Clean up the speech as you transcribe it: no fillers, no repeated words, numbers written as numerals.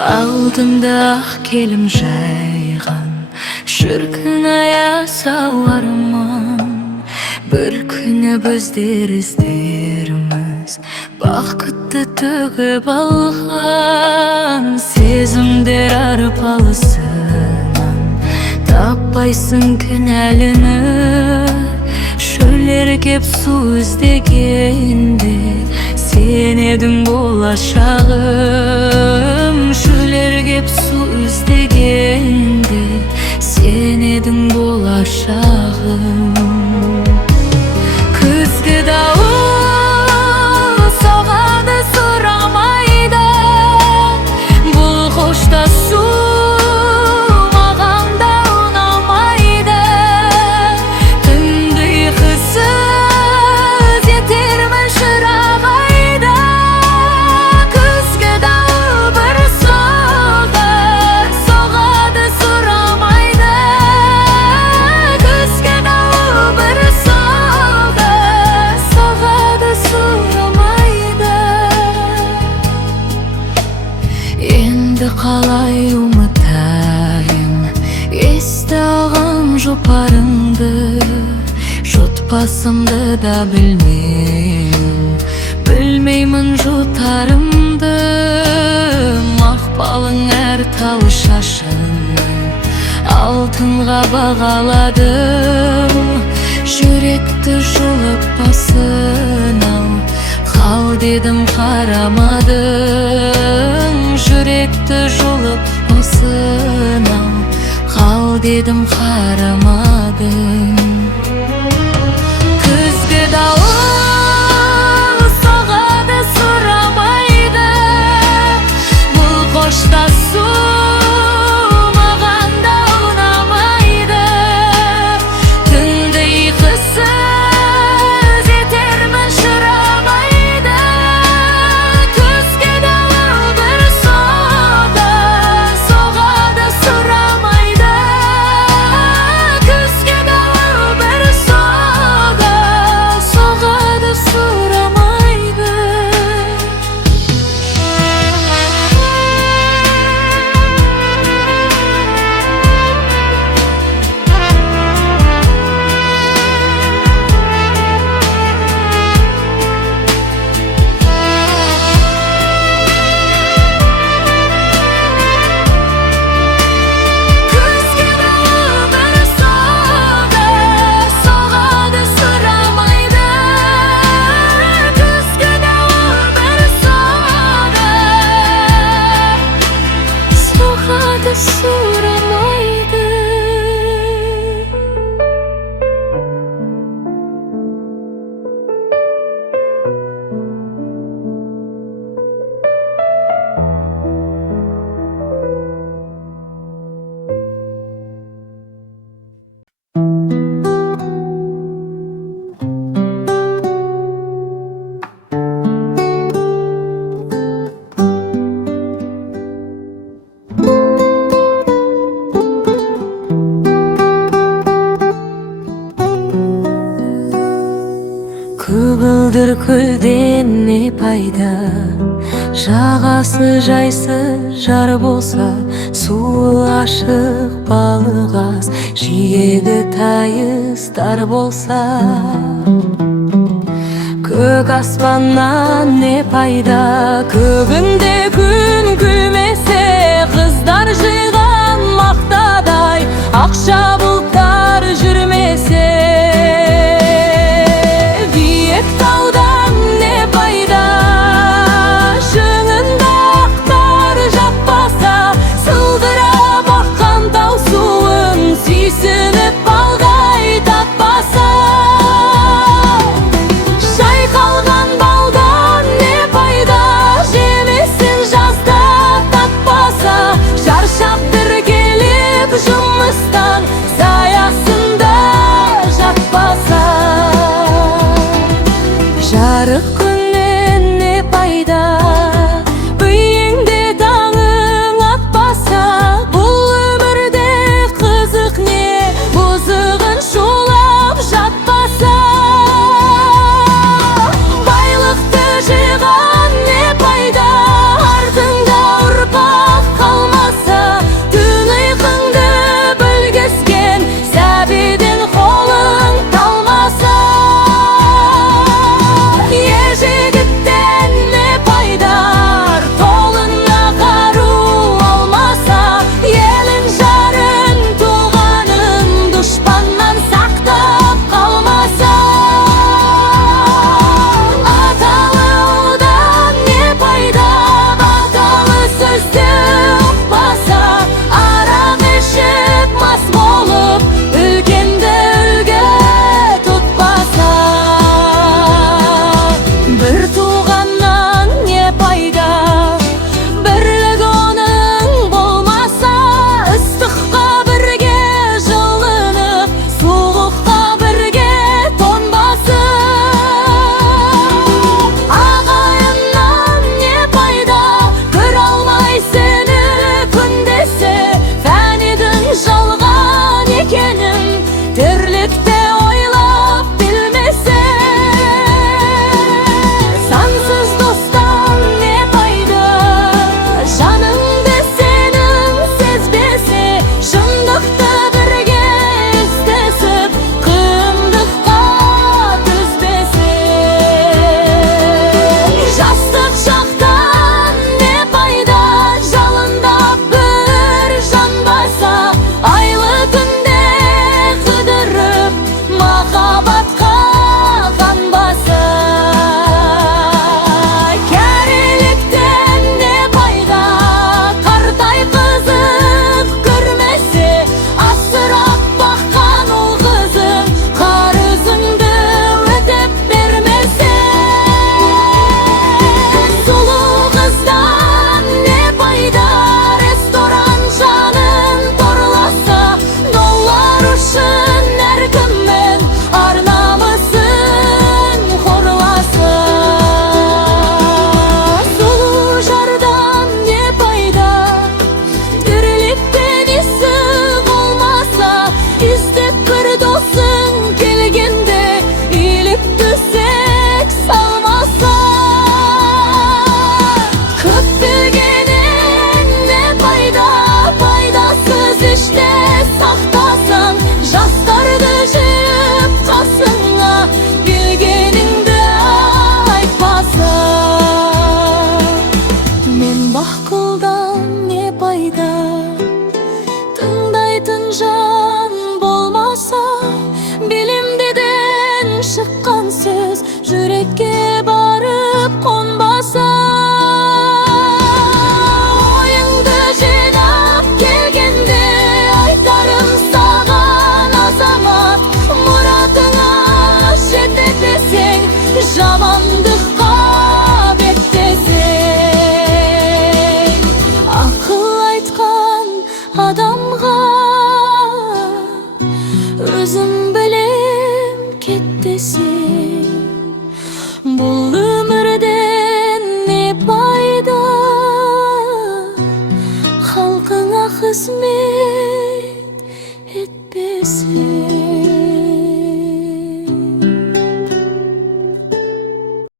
Алдымда ақ келім жайған шіркін аясалармын. Bir күні біздер іздеріміз бақытты төгіп алған. Сезімдер арпалысынан таппайсың кінәліні. Шөлер кеп су іздегенде сен едің болашағым. Шөлер кеп су іздегенде сен едің болашағым. Күзгі дауыл соғады сұрамайды, бұл қоштасу маған да ұнамайды. Түнді ұйқысыз етермін шырақ айды. Күзгі дауыл бір соғады сұрамайды. Күзгі дауыл бір соғады сұрамайды. Енді қалай ұмытайын есті алған жұпарыңды. Жұтпасымды да білмеймін жұтарымды. Мақпалың әр тал шашының алтынға бағаладым. Жүректі жұлып басынау қал дедім, қарамадың. Жүректі жұлып басынау қал дедім, қарамадың. Күзгі дауыл соғады сұрамайды, бұл қоштасу маған да ұнамайды. Түнді ұйқысыз етермін шырамайды. Күзгі дауыл бір соғады сұрамайды. Күзгі дауыл бір соғады сұрамайды. Көгілдір көлден не пайда, жағасы жайсыз жар болса. Суы ашық балық аз, жиегі тайыстар болса. Көк аспаннан не пайда, көгінде күн күлмесе. Қыздар жиған мақтадай, ақша бұлттар жүрмесе. Таудан не пайда, шыңында ақтар жаппаса. Сылдырап аққан тау суын сүйсініп алғай таппаса. Шайқалған балдан не пайда, жемесін жазда татпаса. Шаршап бір келіп жұмыстан adamga özüm bilem kettesin. Bul ömürden ne payda, halkına hizmet etmesin.